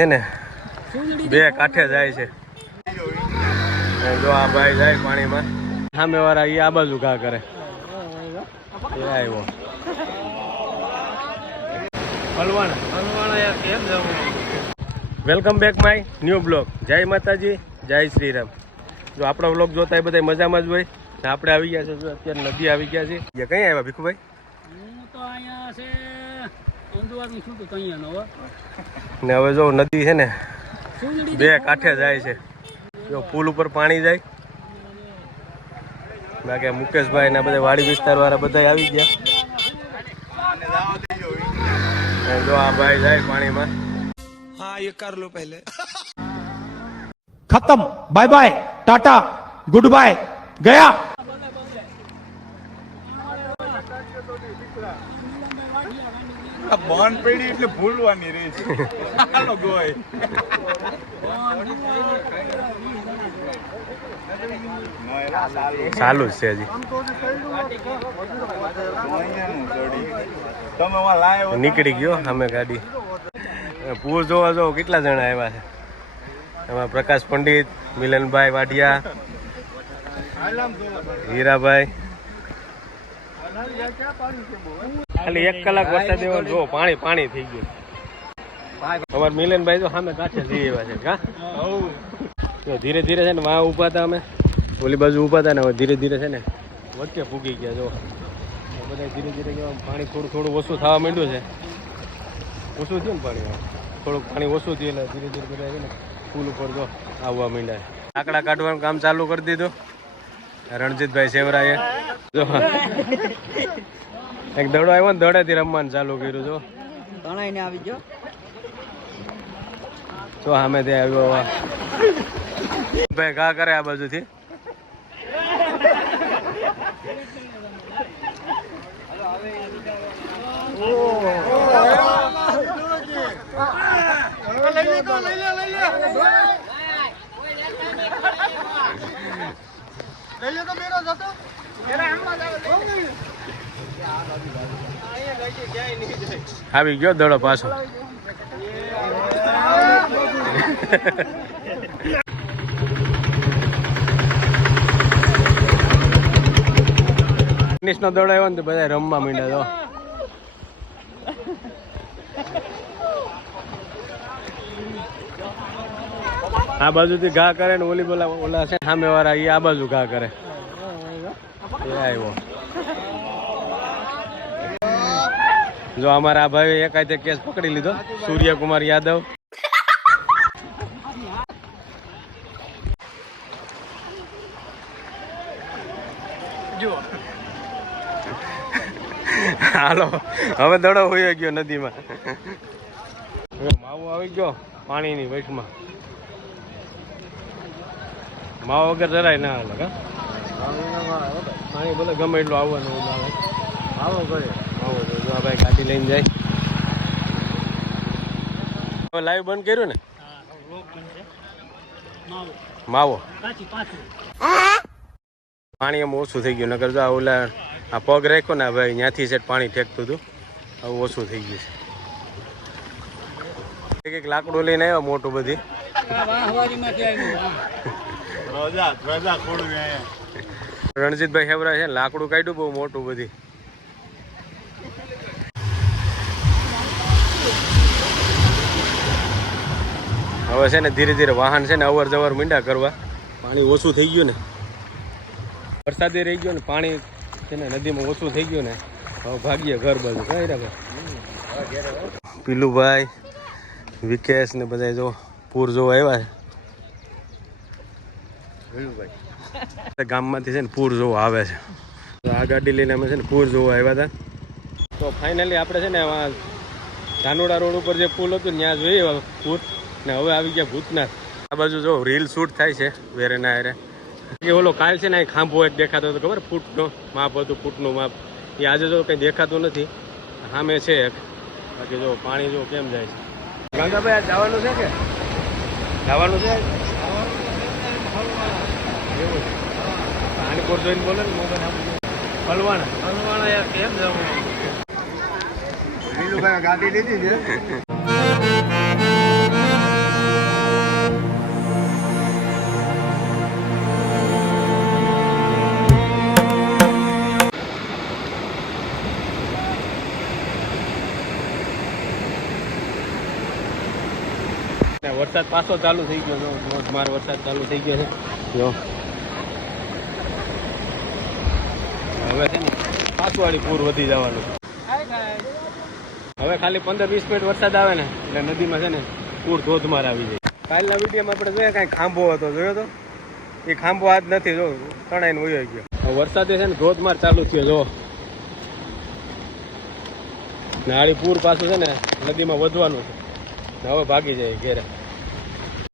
છે ને બે કાંઠે જાય છે. જો આ ભાઈ જાય પાણીમાં, સામે વાળા એ આ બાજુ ઘા કરે. એ આવ્યો welcome back my new blog. જય માતાજી, જય શ્રી રામ. જો આપણો બ્લોગ જોતા એ બધા મજામાં જ હોય. આપણે આવી ગયા છે, અત્યારે નદી આવી ગયા છે. કઈ આવ્યા ભીખુભાઈ? ને હવે જો નદી છે ને બે કાંઠે જાય છે. જો પુલ ઉપર પાણી જાય. બાકી મુકેશભાઈ ને બધા વાડી વિસ્તાર વાળા બધા આવી ગયા. જો આ ભાઈ જાય પાણીમાં. हाँ ये कर लो पहले. खत्म, bye bye, tata, goodbye, गया. બોન્ડ પેડી એટલે ભૂલવાની રહી છે. હાલો ગોય. ચાલુ જ છે હજી. તમે લાયો નીકળી ગયો અમે ગાડી. પૂર જોવા જો કેટલા જણા આવ્યા છે. એમાં પ્રકાશ પંડિત, મિલનભાઈ વાઢિયા, હીરાભાઈ. ખાલી 1 કલાક વરસાદ એવો જો પાણી પાણી થઈ ગયું. અમારે મિલનભાઈ તો સામે કાંઠે જઈ આવ્યા છે. કા ધીરે ધીરે છે ને વાં ઊભા હતા, અમે ઓલી બાજુ ઊભા હતા ને હવે ધીરે ધીરે છે ને વચ્ચે ફૂગી ગયા. જો બધા ધીરે ધીરે પાણી થોડું થોડું ઓછું થવા માંડ્યું છે. ઓછું થયું ને પાણી, થોડુંક પાણી ઓછું થયું એટલે ધીરે ધીરે બધા છે ને પુલ ઉપર તો આવવા માંડ્યા. લાકડા કાઢવાનું કામ ચાલુ કરી દીધું રણજીતભાઈ સેવરાએ. જો એક દડો આવ્યો ને દડેથી રમવાનું ચાલુ કર્યું. જો તણાઈને આવી ગયો. જો સામે ત્યાં આવ્યો ભાઈ ઘા કરે આ બાજુથી. આવી ગયો દડો પાછો. નો દડો આવ્યો ને તો બધા રમવા માંડ્યા. તો આ બાજુથી ઘા કરે ને ઓલી બોલા ઓલા છે સામે વાળા એ આ બાજુ ઘા કરે. એ આવ્યો. જો અમારા આ ભાઈ એકાયતે કેસ પકડી લીધો, સૂર્યકુમાર યાદવ. હાલો હવે દડો હોઈ ગયો નદીમાં. માવો આવી ગયો પાણીની વચમાં. માવો વગર જરાય ના હાલે. કા પાણી બધે ગમે એટલું આવવાનું આવે. માવો કરે માવો. જો આ ભાઈ ગાડી લઈને જાય. હવે લાઈવ બંધ કર્યું ને માવો. પાણી એમ ઓછું થઈ ગયું. નકર જો આ ઓલા આ પગ રાખ્યો ને ભાઈ ત્યાંથી સેટ પાણી ઠેકતું હતું. હવે ઓછું થઈ ગયું છે. એક લાકડું લઈને આવ્યો મોટું બધી. રણજીતભાઈ હેવરા છે લાકડું કાઢ્યું બહુ મોટું બધી. હવે છે ને ધીરે ધીરે વાહન છે ને અવર જવર મીંડા કરવા. પાણી ઓછું થઈ ગયું ને, વરસાદે રહી ગયો ને, પાણી છે ને નદીમાં ઓછું થઈ ગયું ને. હવે ભાગીએ ઘર બાજુ. કઈ રે પીલુભાઈ, વિકેશ ને બધા જો પૂર જોવા આવ્યા છે. ગામમાંથી છે ને પૂર જોવા આવે છે. આ ગાડી લઈને અમે છે ને પૂર જોવા આવ્યા હતા. તો ફાઇનલી આપણે છે ને ધાનોડા રોડ ઉપર જે પુલ હતું ત્યાં જોઈએ પૂર. ને હવે આવી ગયા ભૂતનાથ. આ બાજુ જો રીલ શૂટ થાય છે વેરેના હારે. ઓલો કાલ છે ને અહીં ખાંભો એક દેખાતો હતો, ખબર ફૂટનો માપ હતું, ફૂટનું માપ. એ આજે જો કંઈ દેખાતું નથી. સામે છે એક. બાકી જો પાણી જો કેમ જાય છે. ગંગાભાઈ આ જવાનું છે કે જવાનું છે એવું છે. આની કોર જોઈને બોલે ને મોબાઈલ હલવાણા યાર કેમ જવું. ગાડી લીધી છે. વરસાદ પાછો ચાલુ થઈ ગયો જો ધોધમાર વરસાદ ચાલુ થઈ ગયો છે જો હવે છે ને પાછું વાળી પૂર વધી જવાનું હવે ખાલી 15-20 મિનિટ વરસાદ આવે ને એટલે નદીમાં છે ને પૂર ધોધમાર આવી જાય કાલના વિડીયોમાં આપણે જોયા કાંઈ ખાંભો હતો જોયો તો એ ખાંભો આજ નથી જો તણાઈને વયો ગયો વરસાદે છે ને ધોધમાર ચાલુ થયો જો ને આળી પૂર પાછું છે ને નદીમાં વધવાનું છે હવે ભાગી જાય ઘેરે